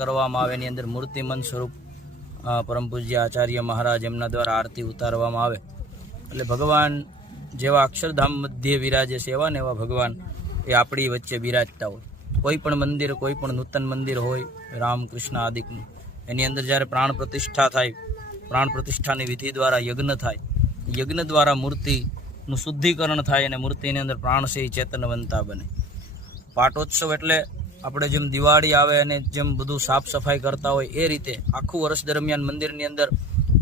કરવામાં આવે, એની અંદર મૂર્તિમંત સ્વરૂપ પરમ પૂજ્ય આચાર્ય મહારાજ એમના દ્વારા આરતી ઉતારવામાં આવે. એટલે ભગવાન જેવા અક્ષરધામ મધ્યે વિરાજે છે એવા ને એવા ભગવાન એ આપણી વચ્ચે બિરાજતા હોય. કોઈ પણ મંદિર, કોઈ પણ નૂતન મંદિર હોય, રામકૃષ્ણ આદિકનું, એની અંદર જ્યારે પ્રાણ પ્રતિષ્ઠા થાય, પ્રાણ પ્રતિષ્ઠાની વિધિ દ્વારા યજ્ઞ થાય, યજ્ઞ દ્વારા મૂર્તિનું શુદ્ધિકરણ થાય અને મૂર્તિની અંદર પ્રાણ છે એ ચેતનવંતા બને. પાટોત્સવ એટલે આપણે જેમ દિવાળી આવે અને જેમ બધું સાફ સફાઈ કરતા હોય એ રીતે આખું વર્ષ દરમિયાન મંદિરની અંદર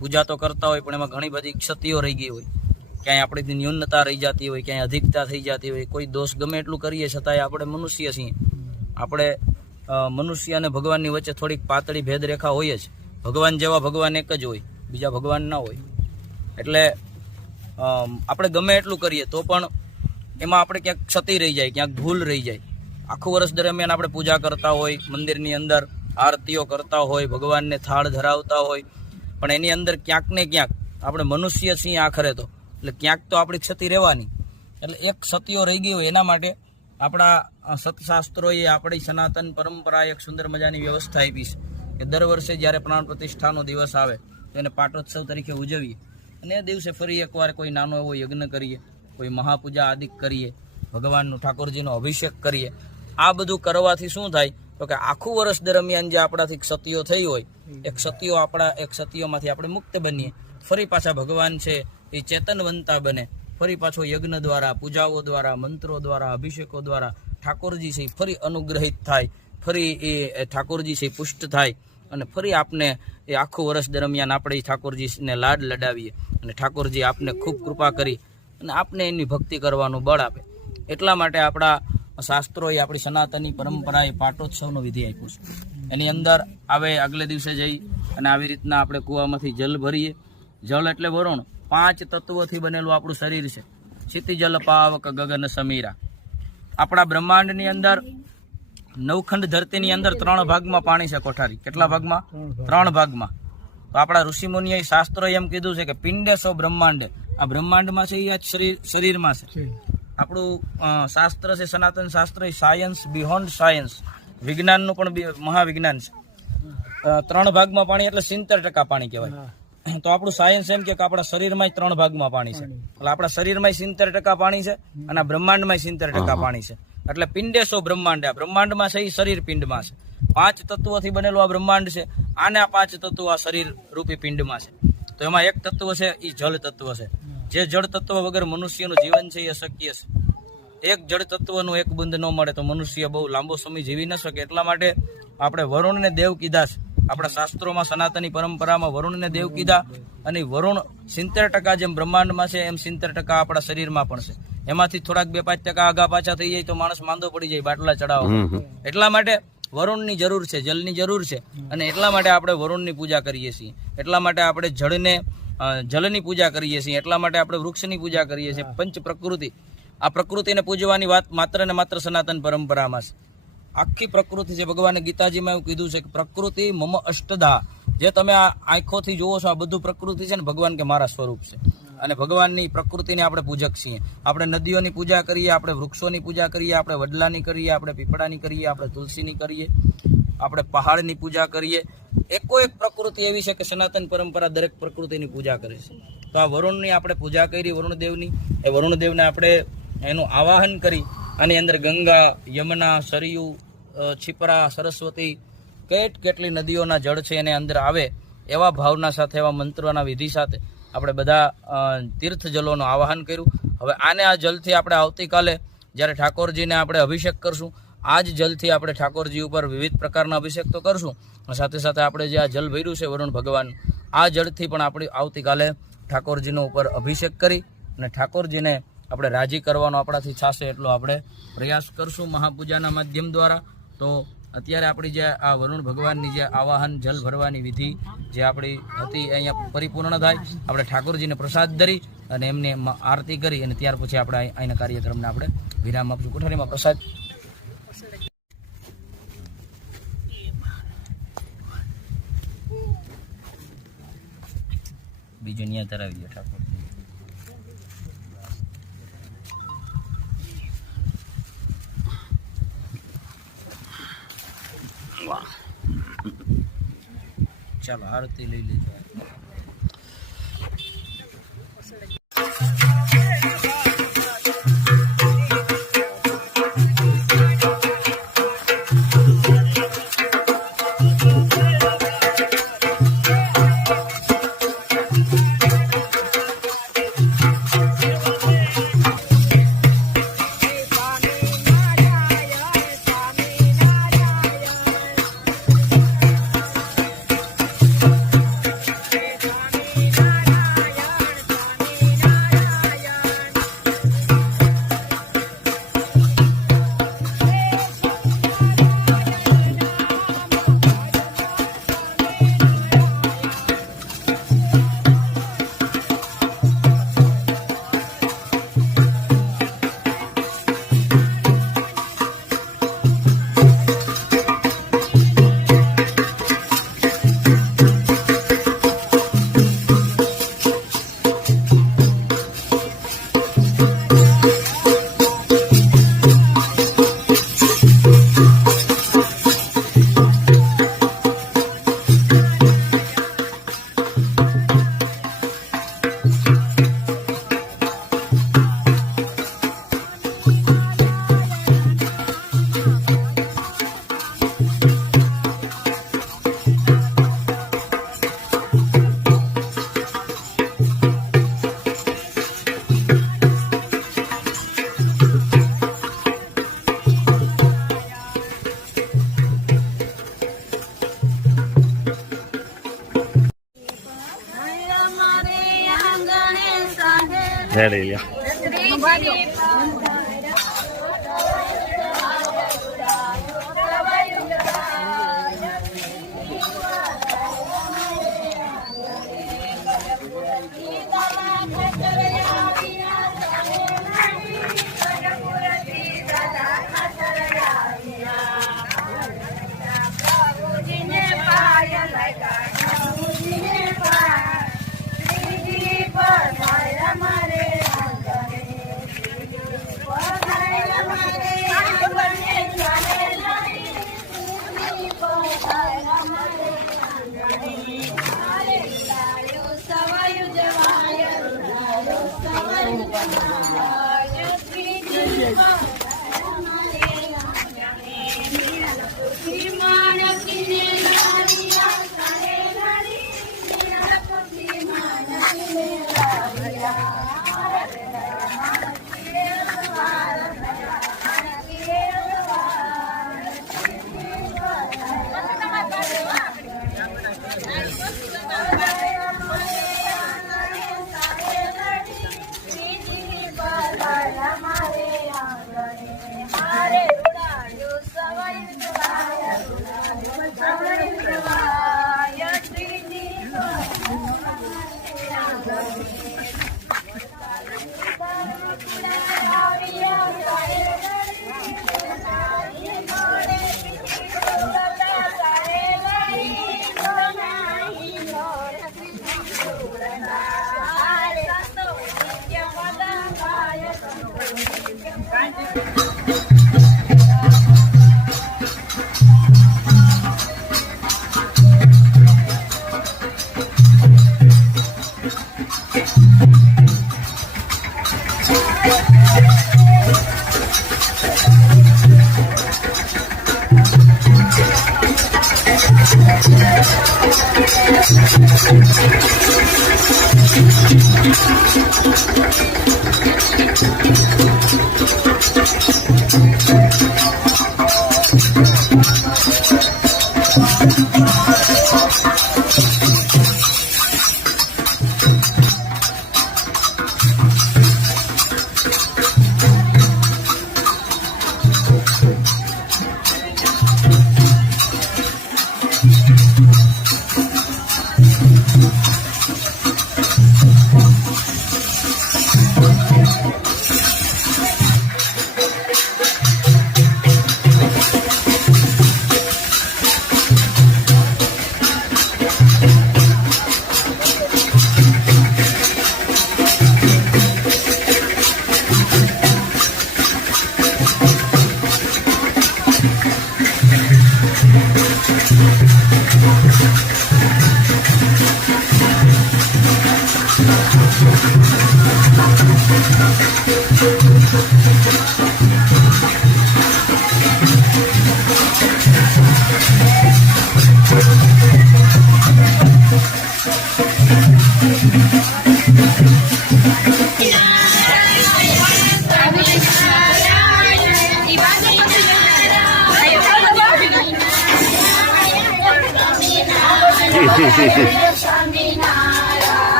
પૂજા તો કરતા હોય, પણ એમાં ઘણી બધી ક્ષતિઓ રહી ગઈ હોય. ક્યાંય આપણી ન્યૂનતા રહી જતી હોય, ક્યાંય અધિકતા થઈ જતી હોય, કોઈ દોષ ગમે એટલું કરીએ છતાંય આપણે મનુષ્ય છીએ. આપણે મનુષ્ય અને ભગવાનની વચ્ચે થોડીક પાતળી ભેદરેખા હોય જ. ભગવાન જેવા ભગવાન એક જ હોય, બીજા ભગવાન ના હોય. એટલે આપણે ગમે એટલું કરીએ તો પણ એમાં આપણે ક્યાંક ક્ષતિ રહી જાય, ક્યાંક ભૂલ રહી જાય. આખું વર્ષ દરમિયાન આપણે પૂજા કરતા હોય, મંદિરની અંદર આરતીઓ કરતા હોય, ભગવાનને થાળ ધરાવતા હોય. પણ એની અંદર ક્યાંક ને ક્યાંક આપણે મનુષ્ય છીએ આખરે તો. એટલે ક્યાંક તો આપણી ક્ષતિ રહેવાની. એટલે એક ક્ષતિઓ રહી ગઈ હોય એના માટે આપણા સતશાસ્ત્રોએ આપણી સનાતન પરંપરાએ એક સુંદર મજાની વ્યવસ્થા આપી છે કે દર વર્ષે જ્યારે પ્રાણ પ્રતિષ્ઠાનો દિવસ આવે તો એને પાટોત્સવ તરીકે ઉજવીએ. અને એ દિવસે ફરી એકવાર કોઈ નાનો એવો યજ્ઞ કરીએ, કોઈ મહાપૂજા આદિક કરીએ, ભગવાનનું ઠાકોરજીનો અભિષેક કરીએ. આ બધું કરવાથી શું થાય? તો કે આખું વર્ષ દરમિયાન જે આપણાથી ક્ષતિઓ થઈ હોય એ ક્ષતિઓ આપણા એ ક્ષતિઓમાંથી આપણે મુક્ત બનીએ. ફરી પાછા ભગવાન છે, એ ચેતનવંતા બને. ફરી પાછો યજ્ઞ દ્વારા, પૂજાઓ દ્વારા, મંત્રો દ્વારા, અભિષેકો દ્વારા ઠાકોરજી છે ફરી અનુગ્રહિત થાય. ફરી એ ઠાકોરજી છે પુષ્ટ થાય. અને ફરી આપને એ આખું વર્ષ દરમિયાન આપણે ઠાકોરજીને લાડ લડાવીએ. અને ઠાકોરજી આપને ખૂબ કૃપા કરી અને આપને એની ભક્તિ કરવાનું બળ આપે. એટલા માટે આપણા શાસ્ત્રોએ આપણી સનાતની પરંપરાએ પાટોત્સવનો વિધિ આપ્યો છે. એની અંદર આવે આગલે દિવસે જઈ અને આવી રીતના આપણે કૂવામાંથી જલ ભરીએ. જળ એટલે વરુણ. પાંચ તત્વોથી બનેલું આપણું શરીર છે. ક્ષિતિજલ પાવક, ગગન, સમીરા. આપણા બ્રહ્માંડની અંદર નવખંડ ધરતીની અંદર ત્રણ ભાગમાં પાણી છે કોઠારી. કેટલા ભાગમાં? ત્રણ ભાગમાં. તો આપણા ઋષિમુનિએ શાસ્ત્રો એમ કીધું છે કે પિંડે સો બ્રહ્માંડ. આ બ્રહ્માંડમાં છે એ આ શરીર, શરીરમાં છે. આપણું શાસ્ત્ર છે સનાતન શાસ્ત્ર એ સાયન્સ બિહોન્ડ સાયન્સ વિજ્ઞાનનું પણ મહાવિજ્ઞાન છે. ત્રણ ભાગમાં પાણી એટલે સિત્તેર ટકા પાણી કહેવાય. તો આપણું સાયન્સ એમ કે આપણા શરીરમાં ત્રણ ભાગમાં પાણી છે. એટલે આપણા શરીરમાં સિત્તેર ટકા પાણી છે અને આ બ્રહ્માંડમાં સિત્તેર ટકા પાણી છે. એટલે પિંડેશો બ્રહ્માંડ. આ બ્રહ્માંડમાં છે એ શરીર પિંડમાં છે. પાંચ તત્વોથી બનેલું આ બ્રહ્માંડ છે. આને આ પાંચ તત્વો આ શરીર રૂપી પિંડમાં છે. તો એમાં એક તત્વ છે એ જળ તત્વ છે. જે જળ તત્વ વગર મનુષ્યનું જીવન છે એ શક્ય છે. એક જળ તત્વનું એક બુંદ ન મળે તો મનુષ્ય બહુ લાંબો સમય જીવી ન શકે. એટલા માટે આપણે વરુણને દેવ કીધા છે. આપણા શાસ્ત્રોમાં સનાતની પરંપરામાં વરુણને દેવ કીધા અને વરુણ સિત્તેર ટકા જેમ બ્રહ્માંડમાં છે એમ સિત્તેર ટકા આપણા શરીરમાં પણ છે. એમાંથી થોડાક બે પાંચ ટકા આગા પાછા થઈ જાય તો માણસ માંદો પડી જાય બાટલા ચડાવવા. એટલા માટે વરુણની જરૂર છે જલની જરૂર છે. અને એટલા માટે આપણે વરુણની પૂજા કરીએ છીએ. એટલા માટે આપણે જળને જલની પૂજા કરીએ છીએ. એટલા માટે આપણે વૃક્ષની પૂજા કરીએ છીએ. પંચ પ્રકૃતિ. આ પ્રકૃતિને પૂજવાની વાત માત્ર ને માત્ર સનાતન પરંપરામાં છે. આખી પ્રકૃતિ છે. ભગવાને ગીતાજીમાં એવું કીધું છે કે પ્રકૃતિ મમ અષ્ટધા જે તમે આ આંખોથી જુઓ છો આ બધું પ્રકૃતિ છે ને ભગવાન કે મારા સ્વરૂપ છે. અને ભગવાનની પ્રકૃતિને આપણે પૂજક છીએ. આપણે નદીઓની પૂજા કરીએ આપણે વૃક્ષોની પૂજા કરીએ આપણે વડલાની કરીએ આપણે પીપળાની કરીએ આપણે તુલસીની કરીએ. આપણે પહાડની પૂજા કરીએ. એકો એક પ્રકૃતિ એવી છે કે સનાતન પરંપરા દરેક પ્રકૃતિની પૂજા કરે છે. તો આ વરુણની આપણે પૂજા કરી, વરુણદેવની. એ વરુણદેવને આપણે એનું આવાહન કરી આની અંદર ગંગા, યમુના, સરયુ છીપરા, સરસ્વતી, કેટ કેટલી નદીઓના જળ છે એને અંદર આવે એવા ભાવના સાથે, એવા મંત્રોના વિધિ સાથે આપણે બધા તીર્થ જલોનું આવાહન કર્યું. હવે આને આ જલથી આપણે આવતીકાલે જ્યારે ઠાકોરજીને આપણે અભિષેક કરશું આ જ જલથી આપણે ઠાકોરજી ઉપર વિવિધ પ્રકારના અભિષેક તો કરશું સાથે સાથે આપણે જે આ જલ ભર્યું છે વરુણ ભગવાન, આ જળથી પણ આપણે આવતીકાલે ઠાકોરજીનો ઉપર અભિષેક કરી, અને ઠાકોરજીને આપણે રાજી કરવાનો આપણાથી થશે એટલો આપણે પ્રયાસ કરશું મહાપૂજાના માધ્યમ દ્વારા. તો અત્યારે આપણી જે આ વરુણ ભગવાનની જે આવાહન, જલ ભરવાની વિધિ જે આપણી હતી અહીંયા પરિપૂર્ણ થાય. આપણે ઠાકોરજીને પ્રસાદ ધરી, અને એમને આરતી કરી, અને ત્યાર પછી આપણે અહીં- અહીંના કાર્યક્રમને આપણે વિરામ આપશું. કોઠારીમાં પ્રસાદ બીજું ન્યા ધરાવી દો ઠાકોર ચાલો આરતી લઈ લેજો. Yes.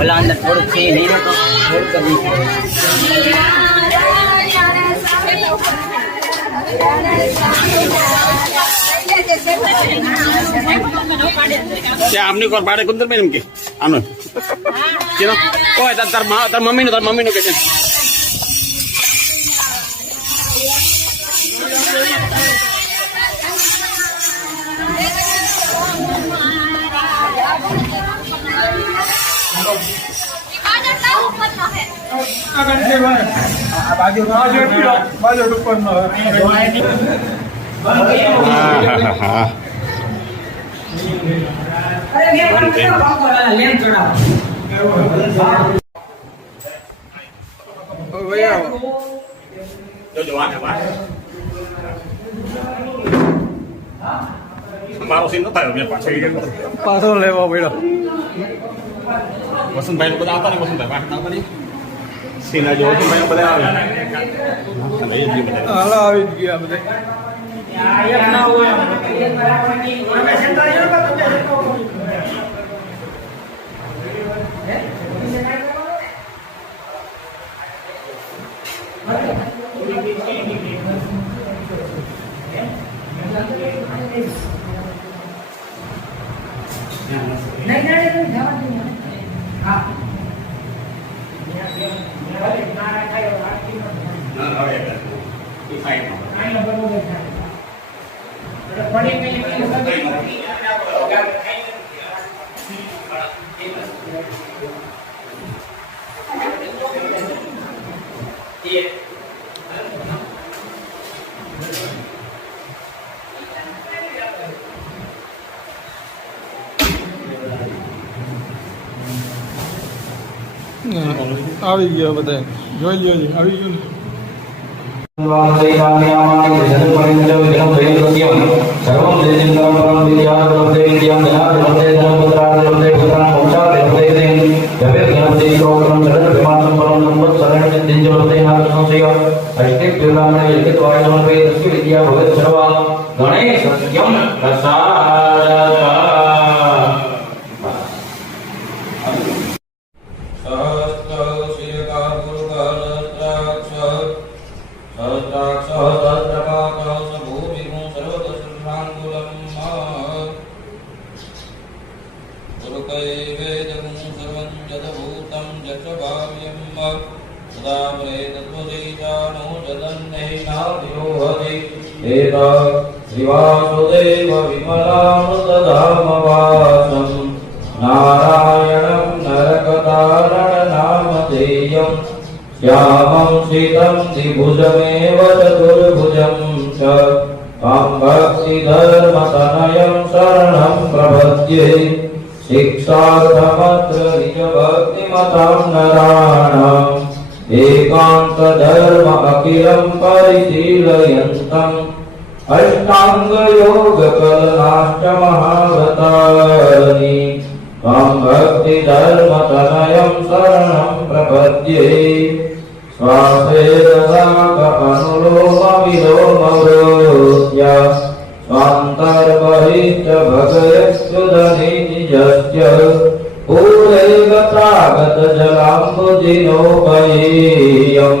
ઓલા અંદર થોડુંક છે નહીં ને તો થોડુંક જ નહીં. ત્યાં આમની કોર બાળે કુંદર બેન એમ કે? આનો. તાર મમ્મી નું તાર મમ્મી નું કે છે? મારો સીન નતો આવ્યો મેં પાછળ ગયો પાછો લેવો પડ્યો વસંતભાઈ બધા આવતા ને વસંતભાઈ પાછળ આવતા નહીં સીના જો વસંતભાઈ બધા આવે અને એ બી બધા હાલો આવી જ ગયા બધા હા હવે એ સાઈડમાં આવી ગયા બધા જોઈ લેજો આવી ગયું ને. ગણેશ श्रीवासुदेव विमलामृतधामवासम् नारायणं नरकतारणनामधेयं श्यामं श्रितं द्विभुजमेव चतुर्भुजं च तां भक्तिधर्मतनयं शरणं प्रपद्ये शिक्षार्थमत्र निजभक्तिमतां नराणाम् एकान्तधर्म अखिलम् परिशीलयन्तम् अष्टाङ्गयोगकलनाष्टमहावतानि त्वां एकान्त धर्म अखिलं परिशीलयन्तम् अष्टाङ्गयोगकलनाश्च महाभतापद्येत જલાંબુજિનો ભયેયમ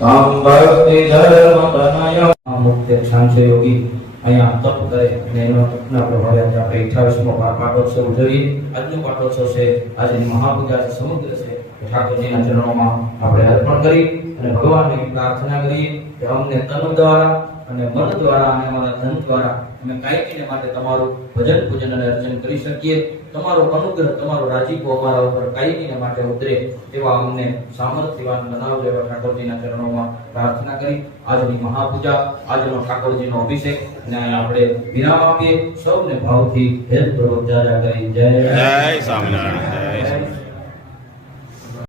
તમ ભક્તિ ધર્મ તનયમ મુક્ત શાંત યોગી. અહીંયા તપ કરે અને એનો તપના પ્રભાવે આજે આપણે અઠાવીસમો પાટોત્સવ ઉજવીએ. આજનો પાટોત્સવ છે, આજે મહાપૂજા છે, સમુદ્ર છે. ઠાકોરજીના ચરણોમાં આપણે અર્પણ કરી અને ભગવાનની પ્રાર્થના કરીએ કે અમને તન દ્વારા અને મન દ્વારા અને અમારા ધન દ્વારા અમે કાંઈકને માટે તમારું ભજન પૂજન અને અર્ચન કરી શકીએ. તમારો અનુગ્રહ તમારો રાજીપો અમારા ઉપર કાયમીને માટે ઉતરે તેવા અમને સામર્થ્યવાન બનાવજો એવા ઠાકોરજીના ચરણોમાં પ્રાર્થના કરી. આજની મહાપૂજા, આજનો ઠાકોરજીનો અભિષેક અને આપણે વિરામ આપીએ. સૌને ભાવથી હેત પૂર્વક જાજા કરી જય. જય સ્વામિનારાયણ, જય